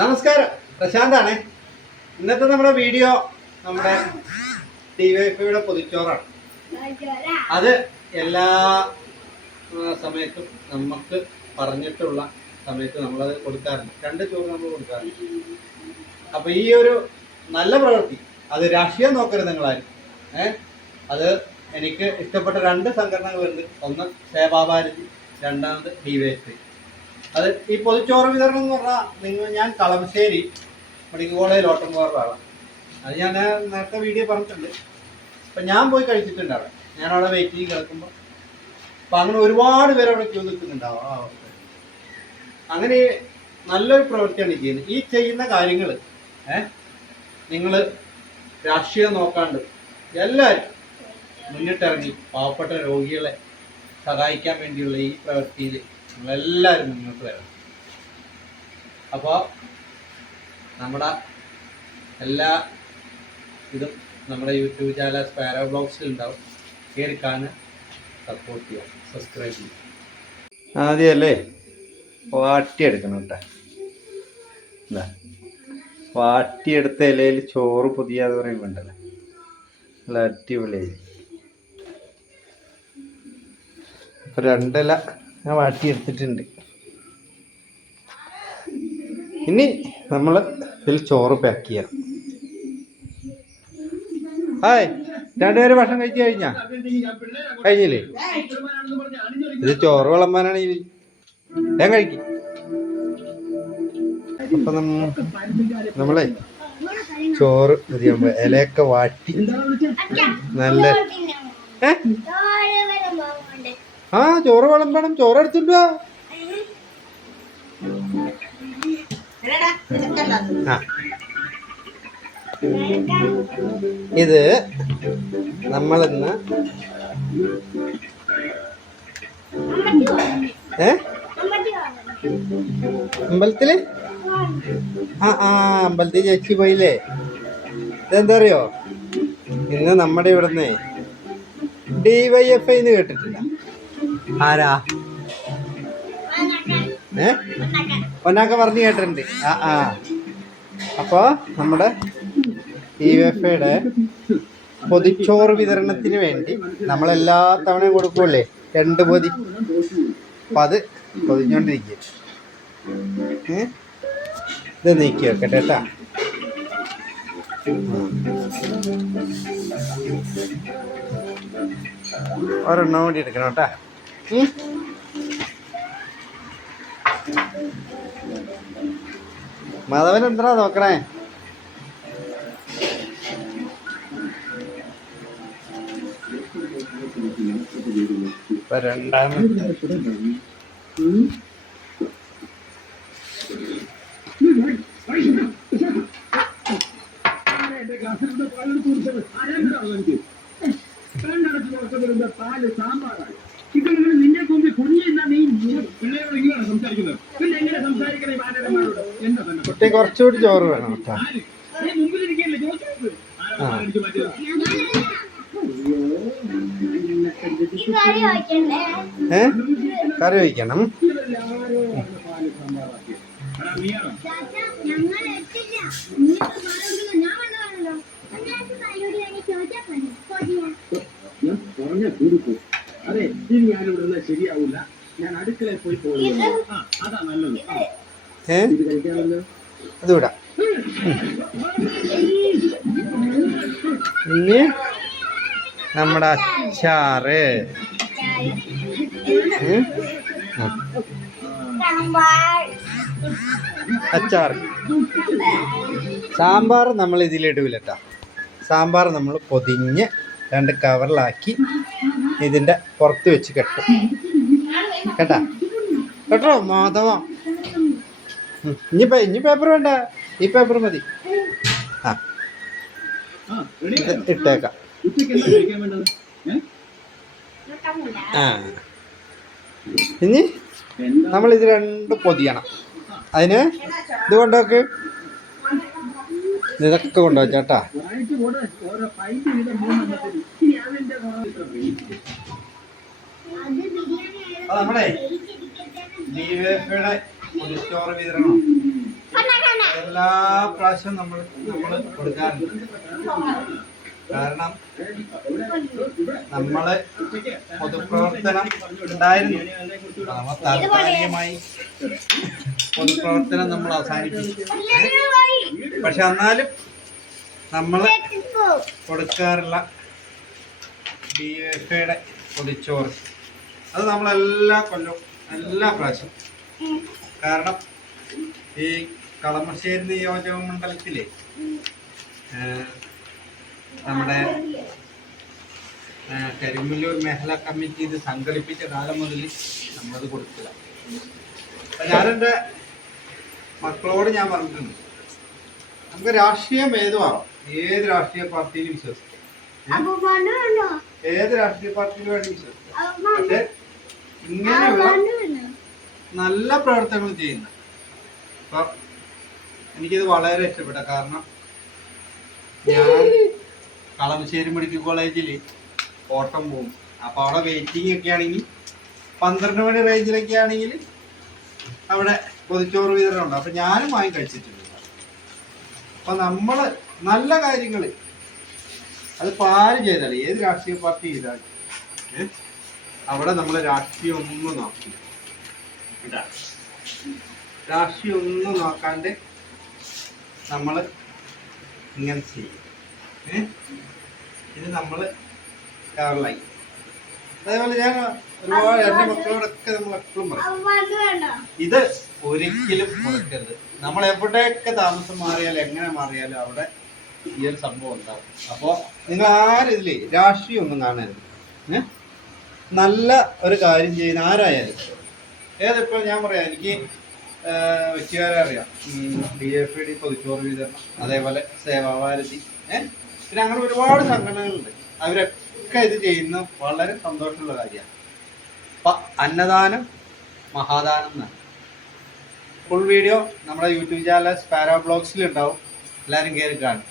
നമസ്കാരം. പ്രശാന്താണേ. ഇന്നത്തെ നമ്മുടെ വീഡിയോ നമ്മുടെ ടി വൈഫയുടെ പൊതിച്ചോറാണ്. അത് എല്ലാ സമയത്തും നമുക്ക് പറഞ്ഞിട്ടുള്ള സമയത്ത് നമ്മളത് കൊടുക്കാറുണ്ട്. രണ്ട് ചോറ് നമ്മൾ കൊടുക്കാറുണ്ട്. അപ്പൊ ഈ ഒരു നല്ല പ്രവൃത്തി അത് രാഷ്ട്രീയം നോക്കരുത് നിങ്ങളാരും. ഏഹ് അത് എനിക്ക് ഇഷ്ടപ്പെട്ട രണ്ട് സംഘടനകളുണ്ട്. ഒന്ന് സേവാഭാരതി രണ്ടാമത് ഡി വൈ എഫ് അത് ഈ പൊതിച്ചോറ് വിതരണം എന്ന് പറഞ്ഞാൽ നിങ്ങൾ ഞാൻ കളമശ്ശേരി മെഡിക്കൽ കോളേജിൽ ഓട്ടം പോകാറാണ് അത് ഞാൻ നേരത്തെ വീഡിയോ പറഞ്ഞിട്ടുണ്ട്. അപ്പം ഞാൻ പോയി കഴിച്ചിട്ടുണ്ട് അവിടെ. ഞാൻ അവിടെ വെയിറ്റ് ചെയ്ത് കിടക്കുമ്പോൾ അപ്പം അങ്ങനെ ഒരുപാട് പേര് അവിടെ ക്യൂ നിൽക്കുന്നുണ്ടാവും ആ അവസ്ഥ അങ്ങനെ നല്ലൊരു പ്രവൃത്തിയാണ് ചെയ്യുന്നത്. ഈ ചെയ്യുന്ന കാര്യങ്ങൾ ഏഹ് നിങ്ങൾ രാഷ്ട്രീയം നോക്കാണ്ട് എല്ലാവരും മുന്നിട്ടിറങ്ങി പാവപ്പെട്ട രോഗികളെ സഹായിക്കാൻ വേണ്ടിയുള്ള ഈ പ്രവൃത്തിയിൽ നമ്മളെല്ലാവരും മുന്നോട്ട് വരണം. അപ്പോൾ നമ്മുടെ എല്ലാ ഇതും നമ്മുടെ യൂട്യൂബ് ചാനൽ സ്പാരോ ബ്ലോഗ്സിൽ ഉണ്ടാവും. കയറി സപ്പോർട്ട് ചെയ്യുക സബ്സ്ക്രൈബ് ചെയ്യുക ആദ്യമല്ലേ വാട്ടിയെടുക്കണം കേട്ടോ. എന്താ വാട്ടിയെടുത്ത ഇലയിൽ ചോറ് പുതിയാന്ന് പറയുമ്പോണ്ടല്ലോ നല്ല അടിപൊളിയായി. അപ്പോൾ രണ്ടില ഞാൻ വാട്ടിയെടുത്തിട്ടുണ്ട്. ഇനി നമ്മൾ ഇതിൽ ചോറ് പാക്ക് ചെയ്യാം. ഹായ് രണ്ടുപേരും ഭക്ഷണം കഴിച്ചു കഴിഞ്ഞാ? കഴിഞ്ഞില്ലേ? ഇത് ചോറ് വിളമ്പാനാണ് ഇനി. ഞാൻ കഴിക്കും. അപ്പൊ നമ്മ നമ്മളെ ചോറ് ഇലയൊക്കെ വാട്ടി നല്ല ഏ? ആ ചോറ് വിളമ്പണം. ചോറ് എടുത്തിട്ട് ഇത് നമ്മളിന്ന് ഏ? അമ്പലത്തിൽ? ആ ആ അമ്പലത്തിൽ ചേച്ചി പോയില്ലേ? ഇതെന്താ അറിയോ? ഇന്ന് നമ്മുടെ ഇവിടുന്ന് ഡി വൈ എഫ് ഐന്ന് കേട്ടിട്ടില്ല. ആരാ? ഏ? ഒന്നാക്ക പറഞ്ഞു കേട്ടിട്ടുണ്ട്. ആ ആ. അപ്പോൾ നമ്മുടെ ഇ എഫ് എയുടെ പൊതിച്ചോറ് വിതരണത്തിന് വേണ്ടി നമ്മൾ എല്ലാ തവണയും കൊടുക്കൂലേ രണ്ട് പൊതി. അപ്പം അത് പൊതിഞ്ഞോണ്ടിരിക്കുക? ഇത് നീക്കി വെക്കട്ടെ കേട്ടാ. ഒരെണ്ണം കൂടി എടുക്കണം കേട്ടാ. മാധവൻ എന്താ നോക്കണേ? ഇപ്പൊ രണ്ടാമത്തെ. പാൽ നീ പിള്ളേരോട് ഇങ്ങനെയാണ് സംസാരിക്കുന്നത്. പിന്നെ എങ്ങനെ സംസാരിക്കണേ ബാലന്മാരോട് എന്താ തന്നെ? കുട്ടി കുറച്ചുകൂടി ചോറ് വേണം മുമ്പിലിരിക്കല്ലേ ചോദിച്ചു ഏ? കറി വയ്ക്കണം. ഞാൻ പറഞ്ഞ കൊടുക്കും അതെ ഇനി ഞാനിവിടെ ശരിയാവൂല. ഞാൻ അടുക്കളയിൽ പോയി പോകുന്നു ആ അതാ നല്ലത്. ആ, ഏ? ഇത് കഴിക്കാമല്ലോ അത് വിടാം ഇനി നമ്മുടെ അച്ചാറ്. അച്ചാർ സാമ്പാർ നമ്മൾ ഇതിലിടൂല കേട്ടോ സാമ്പാർ നമ്മൾ പൊതിഞ്ഞ് രണ്ട് കവറിലാക്കി ഇതിന്റെ പുറത്ത് വെച്ച് കെട്ടും. കേട്ടാ? കേട്ടോ മാധവ. ഇനി ഇനി പേപ്പർ വേണ്ട. ഈ പേപ്പർ മതി. ആ. ഇട്ടേക്കാം. ആ. ഇനി നമ്മൾ ഇത് രണ്ട് പൊതിയണം. അതിന് ഇത് കൊണ്ടുവെക്ക് ഇതൊക്കെ ഇത്ര വേണം. അത് നമ്മളെ പൊതുസ്റ്റോർ വിതരണം. എല്ലാ പ്രാവശ്യവും നമ്മൾ നമ്മൾ കൊടുക്കാറുണ്ട്. കാരണം നമ്മൾ പൊതുപ്രവർത്തനം ഉണ്ടായിരുന്നു. നമ്മൾ താൽക്കാലികമായി പൊതുപ്രവർത്തനം നമ്മൾ അവസാനിപ്പിച്ചു. പക്ഷെ എന്നാലും നമ്മൾ കൊടുക്കാറുള്ള ഡി എഫ് ഐയുടെ പൊതിച്ചോറ്. അത് നമ്മളെല്ലാ കൊല്ലവും എല്ലാ പ്രാവശ്യം. കാരണം ഈ കളമശ്ശേരി നിയോജക മണ്ഡലത്തിലെ നമ്മുടെ കരിമല്ലൂർ മേഖലാ കമ്മിറ്റി ഇത് സംഘടിപ്പിച്ച കാലം മുതൽ നമ്മളത് കൊടുക്കില്ല അപ്പം ഞാനെന്റെ മക്കളോട് ഞാൻ പറഞ്ഞിട്ടുണ്ട് നമുക്ക് രാഷ്ട്രീയം ഏതുമാവാം ഏത് രാഷ്ട്രീയ പാർട്ടിയിലും വിശ്വസിക്കാം. ഏത് രാഷ്ട്രീയ പാർട്ടിയിലും വേണ്ടി വിശ്വസിക്കാം. പക്ഷെ ഇങ്ങനെയുള്ള നല്ല പ്രവർത്തനങ്ങൾ ചെയ്യുന്ന. അപ്പൊ എനിക്കിത് വളരെ ഇഷ്ടപ്പെട്ട. കാരണം ഞാൻ കളമശ്ശേരി മെഡിക്കൽ കോളേജിൽ ഓട്ടം പോകും അപ്പൊ അവിടെ വെയിറ്റിംഗ് ഒക്കെ ആണെങ്കിൽ പന്ത്രണ്ട് മണി റേഞ്ചിലൊക്കെ ആണെങ്കിൽ അവിടെ പൊതിച്ചോറ് വിതരണം ഉണ്ട്. അപ്പൊ ഞാനും വാങ്ങി കഴിച്ചിട്ടുണ്ട്. അപ്പൊ നമ്മൾ നല്ല കാര്യങ്ങൾ അത് പാൽ ചെയ്താലും ഏത് രാഷ്ട്രീയ പാർട്ടി ചെയ്താലും അവിടെ നമ്മൾ രാഷ്ട്രീയം ഒന്നും നോക്കി. രാഷ്ട്രീയം ഒന്നും നോക്കാണ്ട് നമ്മൾ ഇങ്ങനെ ചെയ്യും? ഇത് നമ്മൾ കേരളായി. അതേപോലെ ഞാൻ ഒരുപാട് എന്റെ മക്കളോടൊക്കെ നമ്മൾ എപ്പോഴും പറയും. ഇത് ഒരിക്കലും മുടക്കരുത് നമ്മൾ എവിടെയൊക്കെ താമസം മാറിയാലും എങ്ങനെ മാറിയാലും അവിടെ ഈ ഒരു സംഭവം ഉണ്ടാവും. അപ്പോൾ നിങ്ങൾ ആരും ഇതിലേ രാഷ്ട്രീയം ഒന്നും കാണരുത്. ഏ? നല്ല ഒരു കാര്യം ചെയ്യുന്ന ആരായാലും. ഏതിപ്പോൾ ഞാൻ പറയാം എനിക്ക് വ്യക്തികാരെ അറിയാം. ഡി എഫ് ഡി പൊതുച്ചോറ് വിതരണം അതേപോലെ സേവാഭാരതി ഏഹ് പിന്നെ അങ്ങനെ ഒരുപാട് സംഘടനകളുണ്ട്. അവരൊക്കെ ഇത് ചെയ്യുന്ന വളരെ സന്തോഷമുള്ള കാര്യമാണ്. അപ്പം അന്നദാനം മഹാദാനം എന്നാണ്. ഫുൾ വീഡിയോ നമ്മുടെ യൂട്യൂബ് ചാനൽ സ്പാരോ ബ്ലോഗ്സിൽ ഉണ്ടാവും എല്ലാവരും കയറി കാണും.